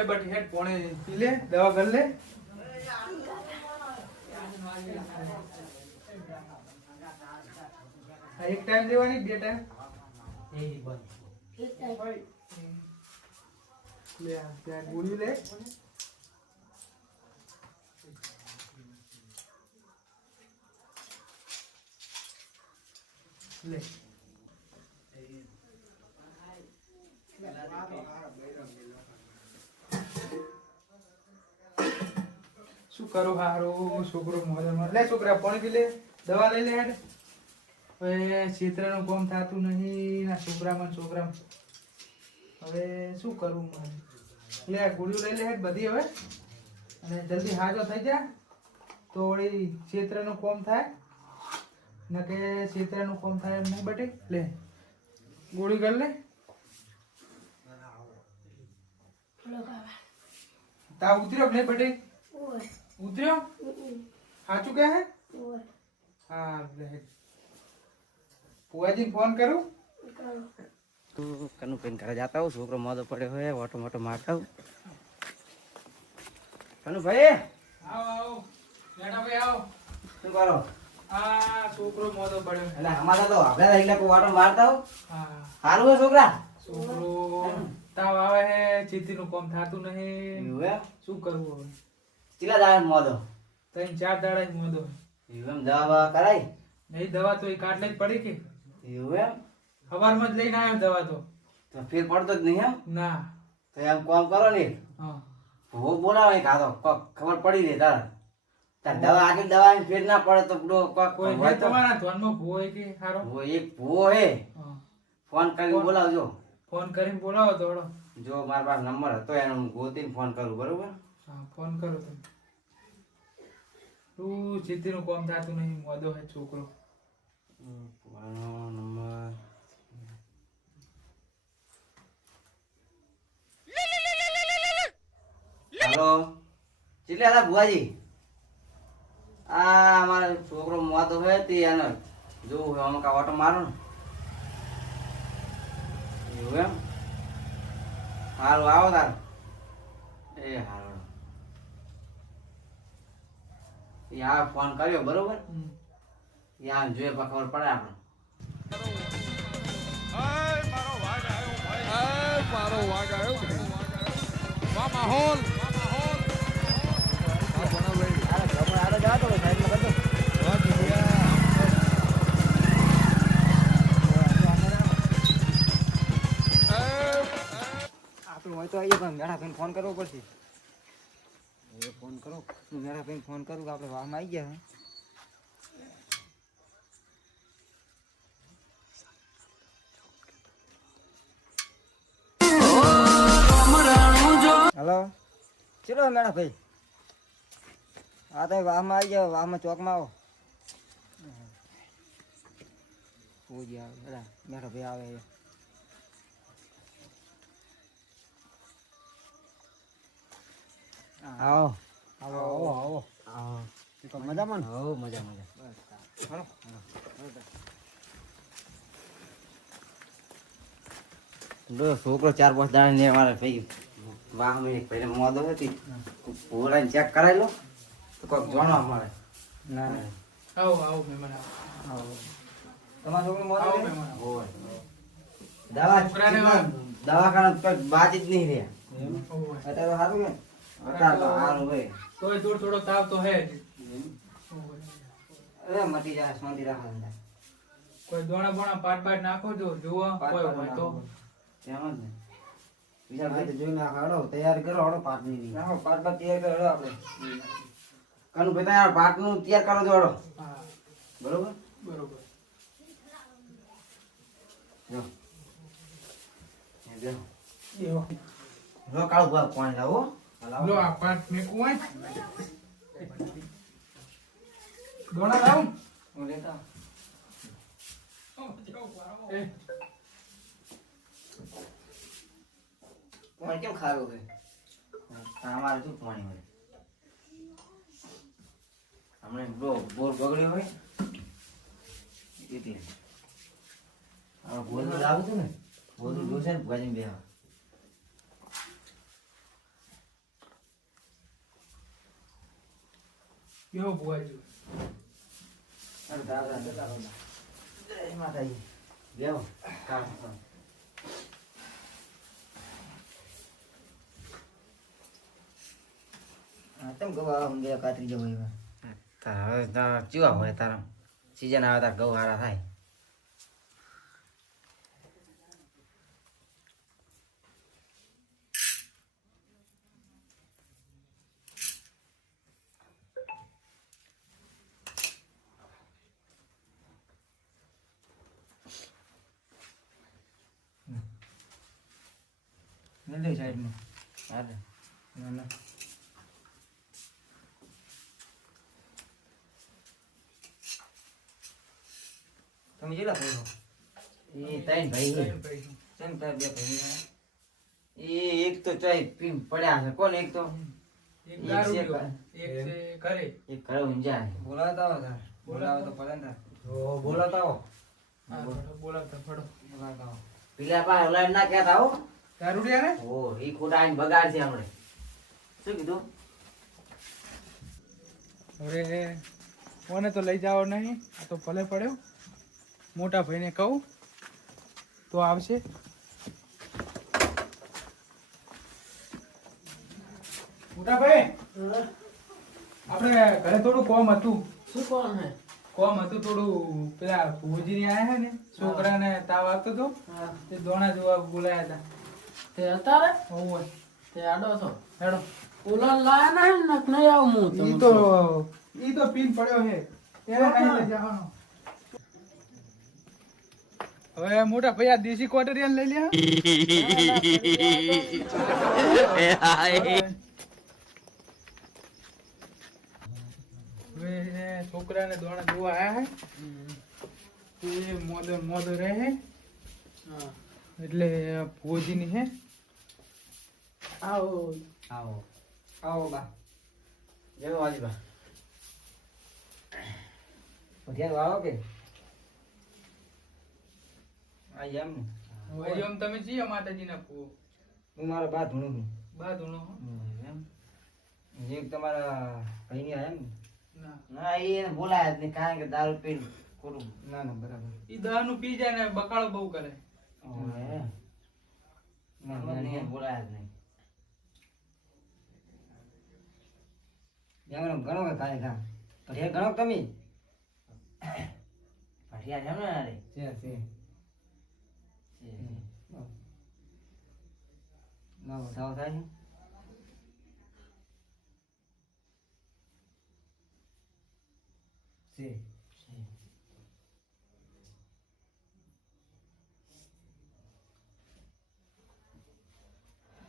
ले but head पोने P ले दवा कर ले एक टाइम देवानी बे टाइम एक टाइम ले आ क्या गोली ले ले શું કરો હારો છોકરો મોઢામાં લે છોકરા પાણી પી લે દવા લઈ લે હેડ હવે ક્ષેત્રનું કામ થાતું નહીં ના છોકરામાં હવે શું કરવું મારે લે આ ગોળીઓ લઈ લે હેડ બધી હવે અને જલ્દી હાજો થઈ જા તો વળી ક્ષેત્રનું કામ થાય ન કે ક્ષેત્રનું કામ થાય એમ નહીં બટે લે ગોળી કર લે તા ઉતર્યો નહીં બટે उतरियो हाचू क्या है हाँ पुआ जी फोन करूं तो कनु पेन कर जाता हूँ छोकरो मोदो पड़े हुए ऑटो मोटो मारता हूँ कनु भाई आओ आओ बेटा भाई आओ શું કરો આ છોકરો મોદો પડ્યો એટલે અમારા તો આપણે એટલે કો ઓટો મારતા હો હા હારું હે છોકરા છોકરો તાવ આવે હે ચીતીનું કામ થાતું નહીં એવું હે શું કરવું હવે ચીલા દાડ મોદો 3-4 દાડા જ મોદો એવું એમ દવા કરાઈ નહીં દવા તો એ કાટલે જ પડી કે એવું એમ સવારમાં જ લઈને આવ્યો દવા તો ફેર પડતો જ નહીં એમ ના તો એમ કામ કરો ને હા ભોગ બોલાવે કાતો ખબર પડી રે તાર તાર દવા આગળ દવા ફેર ના પડે તો પેલો કોઈ હે તમારા ધ્યાનમાં ભૂવો હે કે હારો वो एक भूવો હે હા ફોન કરીને બોલાવજો ફોન કરીને બોલાવો તોડો જો મારા પાસે નંબર હતો એનો હું ગોતીને ફોન કરું બરોબર હા ફોન કરો તમે તું ચીતીનું કામ થાતું નહીં મોદો હે છોકરો નંબર હેલો ચીટલે હતા ભુવાજી આ અમારો છોકરો મોતો હોય તે એને જોવું હોય અમુક ઓટો મારો ને એવું એમ હારું આવો તાર એ હારું યા ફોન કર્યો બરોબર યા જોઈએ પણ ખબર પડે આપણે મારો વાઘ આવ્યો વાહ માહોલ તો આવીએ પણ મેળા ભાઈને ફોન કરવો પડશે એ ફોન કરો હું મેળા ભાઈને ફોન કરું કે આપણે વાહમાં આવી ગયા હેલો ચલો મેળા ભાઈ હા તો વાહમાં આવી જાઓ વાહમાં ચોકમાં આવો પૂજી આવે મેળા ભાઈ આવે આવો આવો આવો આવો આવો મજામાં હો મજા મજા હાલો છોકરો 4-5 દાડા ને મારે ભાઈ વાહ મેં પહેલા મોદો હતી પૂરા ચેક કરાવી લો તો કોઈક જાણવા મળે ના આવો આવો મહેમાન આવો તમારો છોકરો મોદો આવો મહેમાન હોય દવાખાના બાત જ નહીં રહ્યા અત્યારે સારું ને અત્યારે તો સારું ભાઈ તોય થોડો તાવ તો હે અરે મટી જાય શાંતિ રાખવા કોઈ દોણા બોણા પાટ નાખો જો જુઓ કોઈ હોય તો એમ જ ને બીજા ભાઈ જોઈ નાખો હડો તૈયાર કરો હડો પાટની ની નાખો પાટ તૈયાર કરો હડો આપણે કનું ભાઈ તૈયાર પાટનું તૈયાર કરો જો હડો હા બરોબર બરોબર જો જો એવો લો કાળો ભાઈ કોણ લાવો લો આ પાટ મેકું હોય દોણા લાવું હું લેતા એ પાણી કેમ ખારો છે અમારે શું પાણી હોય હમણાં બોર બગડ્યો હોય એટલે આ બોર લાવું છું ને બોર જોશે ને ભાજી બે કેવો ભુવાજી અરે દાદા જય માતાજી બેહો કામ કરો. તમ ગવા ઊંઘે કાતરી જવો એવા તારા હવે તારા ચેવા હોય તારા સીઝન આવે તારા ઘઉં હારા થાય. નદી સાઈડમાં હાલે. ના ના તમે જેટલા પૈસો એ ત્રણ ભાઈ છે. સેમ તાર બે પૈસો એ એક તો ચાય પી પડ્યા છે. કોણ એક તો એક દારૂ પીવો, એક છે ઘરે. એક ઘરે ઊંઝા છે. બોલાવતા આવો તાર બોલાવો તો પડે ને તાર બોલાતા હો હા, ફડો, બોલાવતા ફડો. બોલાવતા આવો પેલા પા ઓલા ના કહેતા હો. દારૂડિયા ને ઓ એ ખોટા આઈને બગાડ છે હમણે. શું કીધું? હવે કોને તો લઈ જાવ નહીં, આ તો ભલે પડ્યો. મોટા ભાઈને કહું તો આવશે. મોટા ભાઈ આપણે ઘરે થોડું કોમ હતું. શું કોણ હે? કોમ હતું થોડું. પેલા ભુવજી આયા હે ને, છોકરાને તાવ આવતો હતો, હા. તે દોણા જોવા બોલાયા હતા. તે અત્યારે ઓવે તે આડો છો હેડો. ઓલા લાયા નહીં ને કે નહીં આવું હું ઈ તમને તો પીન પડ્યો છે, એને નહીં લઈ જવાનો. હવે મોટા ભાઈ આ દેશી ક્વાટરિયન લઈ લે. હવે છોકરાને દોણા જોવા આયા હે, એ મોદો મોદો રહે હે, હા. એટલે ભુવજીની હે. આવો આવો આવો બા જય વાલીબા. ધ્યાન આવો કે આ એમ ને. હવે એમ તમે જીઓ માતાજીના ભુવો. હું મારા બા ધૂણું છું બા ધૂણો હો. એમ એક તમારા ભાઈની આયા ને ના ના એને બોલાયા જ નહીં કારણ કે દારૂ પીને ખોટું. ના ના બરાબર ઈ દહાનું પી જાય ને બકાળો બહુ કરે. ઓહે. ના મને ના બોલાયા જ નહીં. એમ ઘણો કે કાંઈ કામ પછી ઘણો તમે ભટિયા છે ને રે. છે છે ના વધાવો થાય છે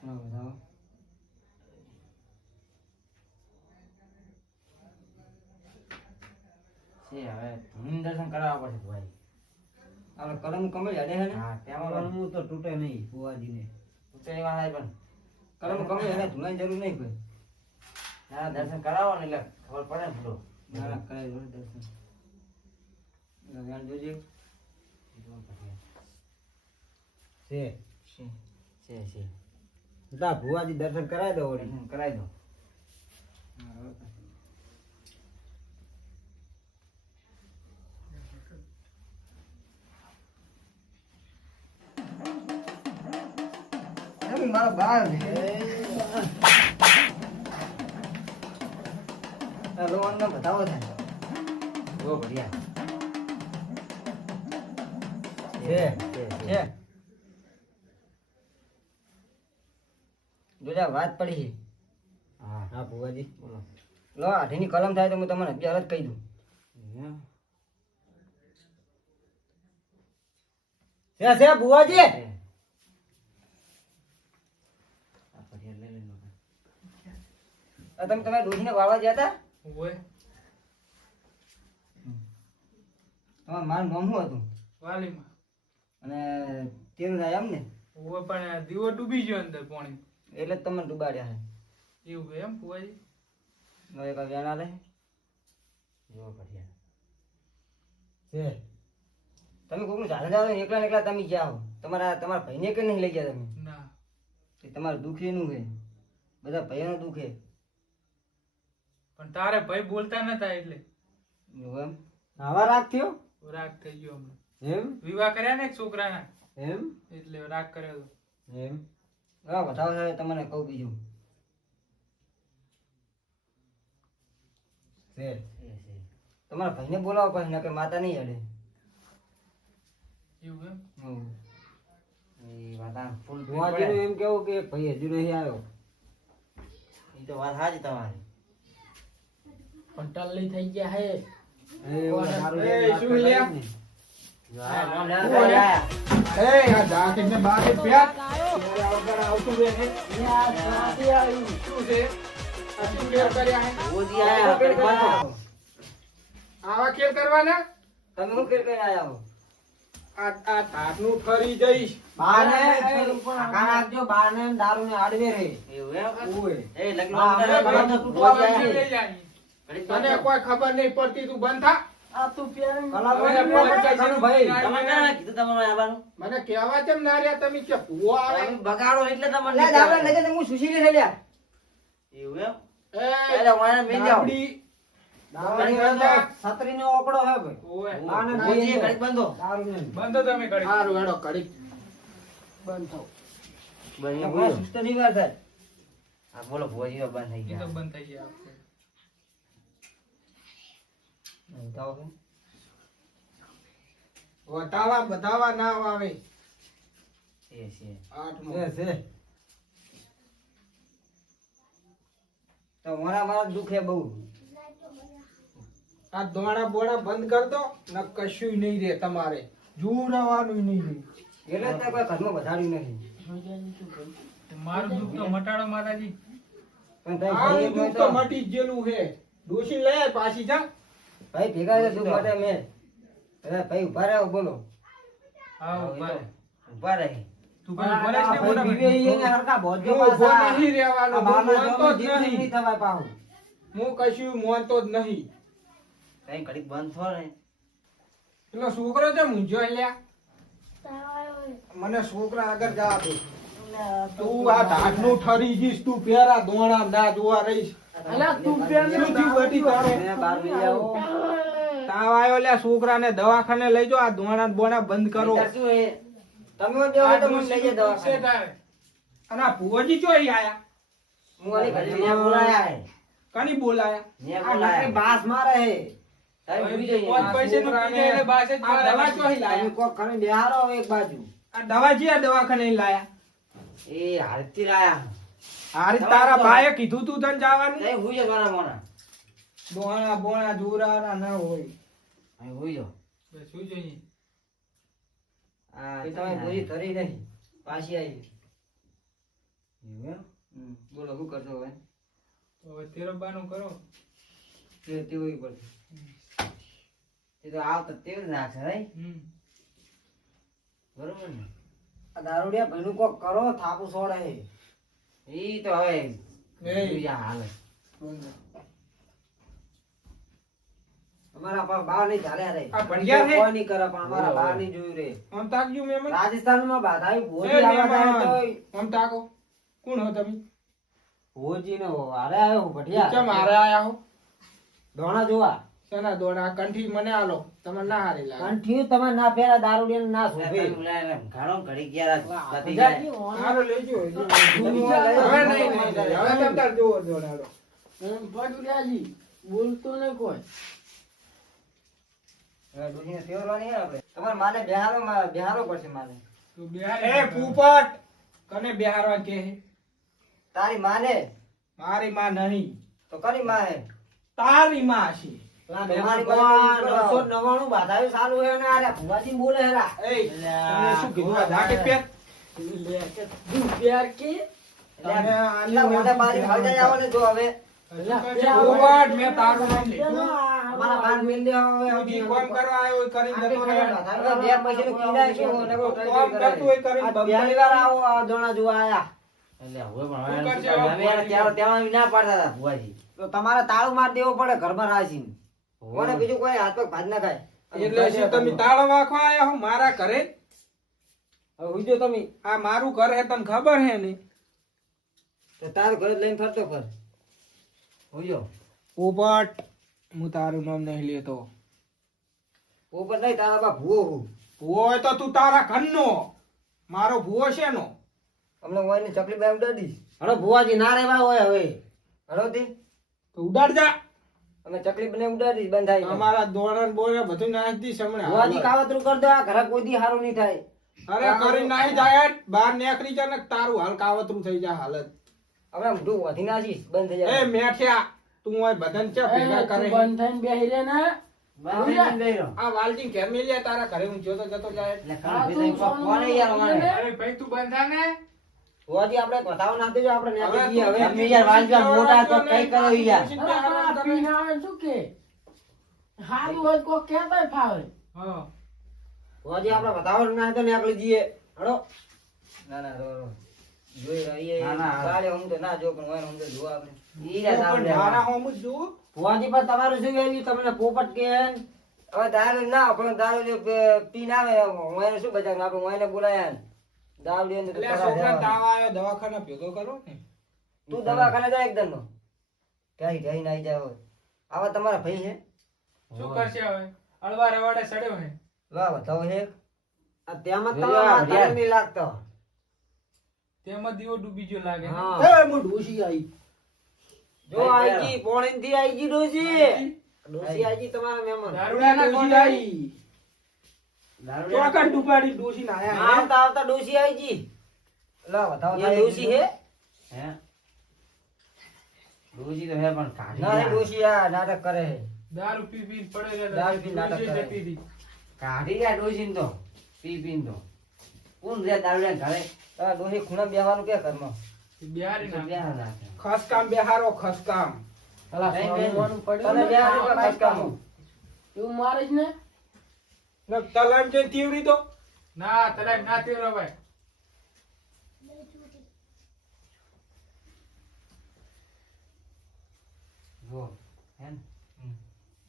ના વધાવો છે હવે ધૂન દર્શન કરાવવા પડશે ભાઈ. આપણે કલમ કમળ હેડે હે ને હા તેમાં કલમ તો તૂટે નહીં ફુવાજીને ઉતરી વાત થાય પણ કલમ કમળ હેડે ધૂણાની જરૂર નહીં કોઈ ના દર્શન કરાવો ને એટલે ખબર પડે ને પૂરો. ના ના કરાવી દો દર્શન લગાડ જોજે છે છે છે લા ભુવાજી દર્શન કરાવી દો વળી દર્શન કરાવી દો. મારા બાર રોહન ને બતાવો થાય બહુ બઢિયા છે છે છે જોજા વાત પડી છે હા હા ભુવાજી બોલો. લો આઠની કલમ થાય તો હું તમને અત્યારે જ કહી દઉં એમ? છે ભુવાજી છે. આ ભટિયા લઈ લેજો. આ તમે તમારા ડોશીને વાવા ગયા હતા ઓવે તમારું મારું નામ શું હતું વાલીમાં. અને તેનું થાય એમ ને ઓવે પણ દીવો ડૂબી ગયો અંદર પાણી. એટલે જ તમને ડુબાડ્યા એવું કે એમ ભુવાજી? છે એક વેણા લે જો ભટિયા છે તમે કોકનું ઝાડે જાઓ ને એકલા ને એકલા તમે જાઓ તમારા ભાઈને કે નહીં લઈ ગયા તમે ના એ તમારું દુઃખ એનું છે બધા ભાઈઓનું દુઃખ છે પણ તારે ભાઈ બોલતા નતા એટલે એવું એમ આવા રાગ થયો રાગ થઈ ગયો હમણાં. એમ વિવાહ કર્યા ને એક છોકરાના એમ એટલે રાગ કર્યો હતો. એમ હા બતાવો સાહેબ તમને કહું બીજું છે તમારા ભાઈને બોલાવો પછી નકે માતા નહીં અડે એવું એમ? હમ. એ વાત આ ફૂલ ધુવાજીનું એમ કેવું કે ભાઈ હજુ નહીં આવ્યો એ તો વાત સાચી તમારી. પણ ટલ્લી થઈ ગયા હે એ એવું સારું એ, છે, વાત શું તો લ્યા? કરી જ ને. જો આ મોન લે, ઓય. આયા. એ આ ડાકીને બાકી પ્યાર મારા વગર આવતું બે છે. શું છે આ શું ખેલ કર્યા હે? ઓજી આયા, કડીક બાંધો. આવા ખેલ કરવાના? તમે શું કરી આયા હો આ ધાકનું ઠરી જઈશ. બાને કાકા નાખજો બાને દારૂ ને આડવે રે એવું એમ? ઓય એ લગ્ન હા, અંદર અમે બાંધો, તૂટવા ઓજી વાળી આયા. લઈ જાય. કડીક તને બાંધો. કોઈ ખબર નહીં પડતી, તું બંધ થા. આ તું પ્યાર કલા હવે ભાઈ ભાઈ તમે ના કીધું તમારે આવવાનું? મને કહેવા કેમ ના રહ્યા તમે કે ભૂવો આવે? તમે બગાડો એટલે તમને લે દારૂ લઈ જા હું સુશી ને લ્યા એવું એમ? એ એટલે વાળા મેં જાઓ. દાબડી. છત્રી નો ઓકડો હે ભાઈ ઓય. બાને ઓજી કડીક બાંધો. દારૂ ને બંધો તમે કરી. હારું હેડો કડી બંધ થાવ બંધ હમણાં સુસ્ત નહીં વાર થાય હા બોલો ભોજી બંધ થઈ એ તો ગયા. બંધ થઈ ગયા. વટાવા બધાવા ના આવે. છે છે. આઠમો. તો મારા દુખે બહુ આ દોણા બોણા બંધ કર દો ન કશું નહીં રે તમારે જુરાવાનું નહીં રે. એટલે તો કોઈ ઘરમાં વધાર્યું નથી મારું દુઃખ તો મટાડો માતાજી. પણ ભાઈ આ ભાઈ દુઃખ તો મટી જ ગયેલું હે. ડોશી લઈ આય પાછી જા. ભાઈ ભેગા છે તું માટે મેં અરે ભાઈ ઉભા રહો બોલો હા ઉભા રહે. ઉભા રહે. તું પેલું બોલે છે ને ભાઈ મોટા બીવે ભાઈ? ઈને હરખા ભોજો હું ઉભો પાછા નહીં રહેવાનો. આ હું બારના મોનતો જ જોડે જીત નહીં. નહીં થવાય પાછું. હું કશું મોનતો જ નહીં. કઈ કડીક બંધ થો ને. પેલો છોકરો છે મૂંઝો લ્યા. મને છોકરા આગળ જવા દે. તું આ ધાકનું ઠરી જઈશ. તું પેરા દોણા ના જોવા રહીશ. અલા તું પ્યાર શું થયું બધી તારે? મેં બહાર લઈ આવો તાવ આવ્યો લ્યા છોકરાને દવાખાને લઈ જાઓ. આ દોણા ને બોણા બંધ કરો. તાર શું હે તમે દેવો આ તો મને લઈ ડોશીનું જાય દુઃખ છે દવાખાને તારે. અને આ ભુવોજી ચોઈ આયા? હું આની ઘડી ને બોલાયા હે. કની બોલાયા? ને આ બોલાયા. નકરી બાસ મારે હે તારે ભૂલી જઈએ. પાંચ પૈસાનું પીને એને બાસે જ આ મારે. દવા આ ચોઈ તમે લાયા? કોક કરીને બેહારો એક બાજુ આ દવા જી આ દવાખાને લાયા? એ હાલતી લાયા. હારી તારા ભાઈએ કીધું તું તને જવાનું? તઈ હુઈ જા મારા મોના. દોણા બોણા જોરાના ના હોય. અહીં હુઈ જાઓ. શું જોઈએ? આ એ તમે પૂરી ધરી નહીં પાછી આવી એવું એમ? બોલો શું કરશો હવે તો હવે તેરો બાનું કરો. તે તેવું પડશે એ તો આવતા તેવું જ નાખશે નહીં? હમ. બરોબર ને? આ દારૂડિયા ભાઈનું કોક કરો થાપુ છોડે હે ઈ તો હવે એ. હુઈ જા હાલે. અમારા પર બહાર નહીં ચાલ્યા રે આ ભણ્યા છે? કોઈ નહીં કરે પણ અમારા બહાર નહીં જોયું રે આમ તાકજો મહેમાન. રાજસ્થાનમાં બાધાઈ એ ભોજી આવા થાય મહેમાન. તોય આમ તાકો. કોણ હો તમે? ભોજી ને હારે આવ્યો ભટિયા કેમ હારે આયા હો? ધોણા જોવા શેના દોડા? આ કંઠી મને આલો. તમને ના હારી લાગે. કંઠિયું તમે ના ફેરા દારૂડિયા ના શોભે તમે બોલાય એમ ઘણો ઘડી ગયા પતી ગયા. હારો લેજો. હવે નહીં, નહીં, નહીં. હવે તમ તાર જોવો દોડાડો. એમ ભટુરિયાજી બોલતો ને કોઈ ડોશીને ફેરવાની હે આપણે તમારે માને બેહારો પડશે માને તું બિહાર. એ ફૂફટ. કને બિહારવા કે હે? તારી માને મારી માં નહીં. તો કરી માં હે તારી માં છે. તમારી પાસે 999 બાધાયું સારું હે ને આરે ભુવાજી બોલે હેરા એ તમે શું કીધું? આ ધાકે પેટ. તું પ્યાર કે તમે આટલા મોટા બારી ભાઈ આવો ને જો હવે ફૂફટ, મેં તારું નામ લીધું. અમારા બાર મિલ દે હવે તું જે કામ કરવા આવ્યો એ કરીને જતો રહે. બે પૈસાનું કિરાય શું ને કોઈ કામ કરતું હોય કરીને આ પહેલી વાર આવો આ દોણા જોવા આયા એટલે હવે પણ શું હવે કરશે શું હવે કરવું? અમે ત્યાં ના પાડતા હતા ભુવાજી. તો તમારે તાળું માર દેવો પડે ઘરમાં રાશી કોને બીજું કોઈ હાથ પગ ભાજ ના ખાય એટલે શું તમે તાળો વાખવા આયા હો મારા ઘરે? હવે ઉજો તમે આ મારું ઘર હે તને ખબર હે ને? તો તારું ઘર લઈને ફરતો ફર હુઈ જાઓ. પોપટ હું તારું નામ નહીં લેતો. ઉપર નહીં તારા બા ભૂવો હું. ભૂવો હોય તો તું તારા ઘરનો, મારો ભૂવો શેનો? અમને હોય ને ચકલી બાઈ ઉડાડી. હળો ભુવાજી ના રહેવા હોય હવે. હળો તે તો ઉડાડ જા. અમે ચકલી બને ઉડાડી બંધ થાય. અમારા દોરણ બોરણ બધું નાખી દી સમણે. ભુવાજી કાવતરું કર દો આ ઘરે કોઈ દી હારું નહીં થાય. અરે કરી નાહી જાય બહાર નીકળી જા ને તારું હાલ કાવતરું થઈ જાય હાલત. હવે મોઢું વધી નાખીશ બંધ થઈ એ જાય. મેઠિયા તું હોય બધાને ચા ભેગા કરે. બંધ થઈને બેહી રે ને. આ વાલજી ઘેર મેલ્યા તારા ઘરે હું જોતો જતો જાય. કોને યાર અમારે અરે ભાઈ તું બંધ થા ને. ભુવાજી આપણે બતાવો ના દેજો આપણે હવે ન્યા જઈએ હવે. તમે યાર વાલજા મોટા તો કઈ કરો યાર. આ પીને આવે શું કે હારું હોય કોઈ કહેતાય ફાવે. હા ભુવાજી આપણે બતાવો ના તો ન્યા જઈએ. હળો ના ના રો જોઈ રહીએ. ના, ના, હાલો. ચાલે હું તો ના જો પણ હોય હું તો જોવા આપણે. ઈ રહ્યા પણ સામે મારા હોમ જ જોઉં. ભુવાજી પણ તમારું શું આવ્યું તમને પોપટ કે હવે દારૂ ના આપણે દારૂ જે પીને આવે હું એને શું બચાવ આપણે હું એને બોલાયા દારૂ લે એટલે આ છોકરાને તાવ આવ્યો દવાખાને ભેગો કરો ને. તું દવાખાને જા એકદમ નો ક્યાંય જઈને આવી જાવ આવા તમારા ભાઈ છે શું કરશે હવે? અળવા રવાડે સડ્યો હે. વાહ બતાવો છે આ તેમાં જોજો તમારા આ માથાને નહીં લાગતો તેમાં દીવો ડૂબી ગયો લાગે ને. હા એ હું ડોશી આવી. જો આઈજી પોણી થી આઈજી ડોસી ડોસી આઈજી તમારા મહેમાન દારૂડિયાના કોણ આવી? દારૂ ચોકડ ડૂબાડી ડોશી ને આયા હે. આવતા આવતા ડોસી આઈજી લા બતાવો એ ડોસી હે હે રોજી તો હે પણ કાઢી ના એ જા. ડોસી આ નાટક કરે છે દારૂ પી પી પડે રહે. દારૂ પી નાટક ડોશી કરે. જતી રહી. કાઢી જા ડોસીને તો પી પીને તો કોણ રે દારૂ ઘરે આ ડોસી ખૂણા બેહવાનું કે ઘરમાં બિહારી તો નાખે. બેહા રાખે. ખસકામ બેહારો ખસકામ. અલા નહીં, સોનું પડ્યું તને ને બેહાડી કામ તો ખસકામું. એવું મારે જ ને. ને તલામ છે તીવરી તો ના તલામ ના તીવરો ભાઈ. જો હે ને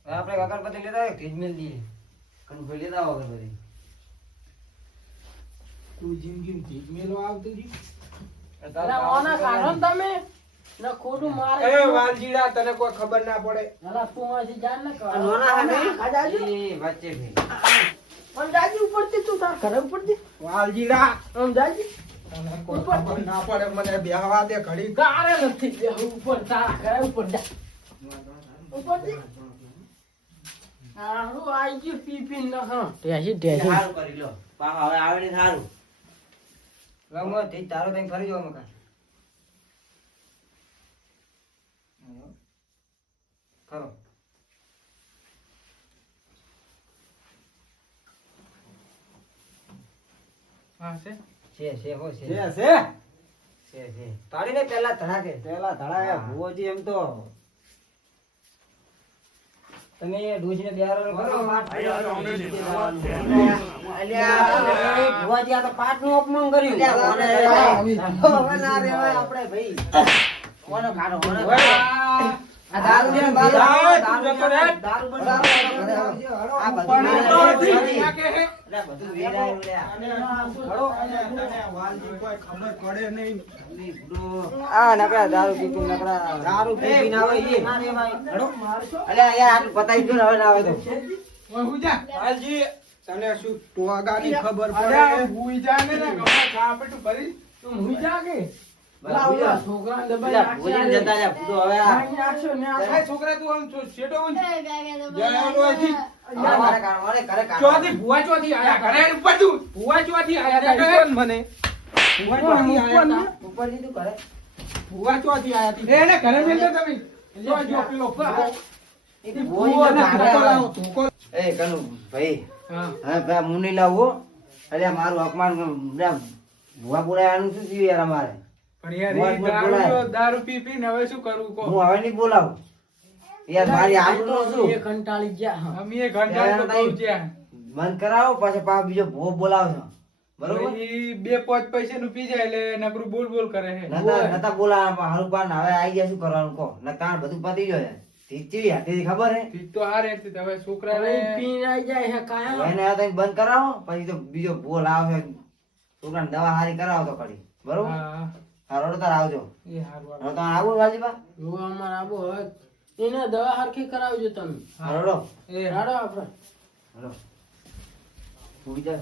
આપણે અગરબત્તી લેતા હોય ખીજમેલ દઈએ કણ લેતા આવો કે બધી તું જિંદગી ભીજ મેલો આવતું જી. અલા ઓના કાઢો ને તમે ને ખોટું મારે. એ વાલજીડા તને કોઈ ખબર ના પડે. અલા પોવાથી જાન ને આ નોના હાથે? ખાજાજો. એ વચ્ચે ભઈ પણ જાજી ઉપરથી તું તાર ઘરે ઉપરથી વાલજીડા આમ જાજી તને કોઈ ખબર ના પડે મને બેહવા દે ઘડી. ગારે નથી બેહું ઉપર તારા ઘરે ઉપર જા ઉપરથી હારું આઈ ગયું પી પી ન હા ટેસી સારું કરી લો પાછા હવે આવે ને સારું રમો તે તારો બેંક ફરી જવા મકા કરો હા છે છે હો છે છે તાળી ને પહેલા ધડાકે પેલા ધડાયા ભુવોજી એમ તો તમે ડોસીને બિહારો કરો અલ્યા ભુવાજી આ તો પાટનું અપમાન કર્યું હવે ના રેવાય આપણે ભાઈ કોનો કાઢો કોનો આ દારૂ ને બાર તું જતો રહે. દારૂ બંધ આવજો આ પણ બધું તો ઠીક નાખે હે. અલ્યા બધું વેરાયું લ્યા તને વાલજી કોઈ ખબર પડે નહીં. આ નકરા દારૂ પીપી નકરા દારૂ પીપી ના હોય એ ના રેવાય અલ્યા યાર આટલું પતાઈ ગયું ને હવે ના આવે તો ઓય હુજા. વાલજી તને શું ટોગાની ખબર પડે? હુઈ જા ને કપડા ખા પેટું ભરી. તું હુઈ જા કે પેલા ભુજા છોકરા પેલા ભુજીને જતા રહ્યા ફૂટો હવે આ એ છોકરા તું આમ શેટો હું જણાવવાનું અહીંથી. મારે ઘરે કાઢો ચોથી ભુવા ચોથી આયા ઘરે ઉપર તું ભુવા ચોથી આયા તા કોણ મને ભુવા ચોથી આયા તા ઉપર દીધું કરે ભુવા ચોથી આયા તી એને ઘરે મેલતો તમે જો જો પેલો ભુવોજી તો ધોકો લાવો, કાઢ્યા. ધોકો. એ કનુ ભાઈ હા હા ભાઈ મુની લાવો અલ્યા મારું અપમાન ભુવા બોલાવાનું શું થયું યાર અમારે પણ યાર મોજ ઈ મોજ બોલાય. દારૂ પી પી ને હવે શું કરવું કહો? હું હવે નહીં બોલાવું યાર મારી આબરૂ શું એ કંટાળી ગયા અમે એ ઘંટા તો બહુ જ્યાં. બંધ કરાવો પછી પા બીજો ભૂવો બોલાવશો બરોબર ઈ બે પાંચ પૈસા નું પી જાય એટલે નકરું બોલ બોલ કરે હે. નતા બોલાવા હારું પાન હવે આઈ ગયા શું કરવાનું કહો નકા બધું પતી ગયો છે ઠીક છે હાથી ખબર હે ઈ તો હારે હતી. હવે છોકરાને પીને આઈ જાય હે કાયમ એને આ તઈ બંધ કરાવો પછી તો બીજો ભૂવો લાવશે છોકરાને દવા હારી કરાવો તો ખરી બરોબર હા હા રોડ તાર આવજો એ હારું હવે તો આવું વાલીબા જો અમાર આબો હવે એને દવા હરખી કરાવજો તમે હા. હળો એ હાડો આપણે હળો સુઈ જા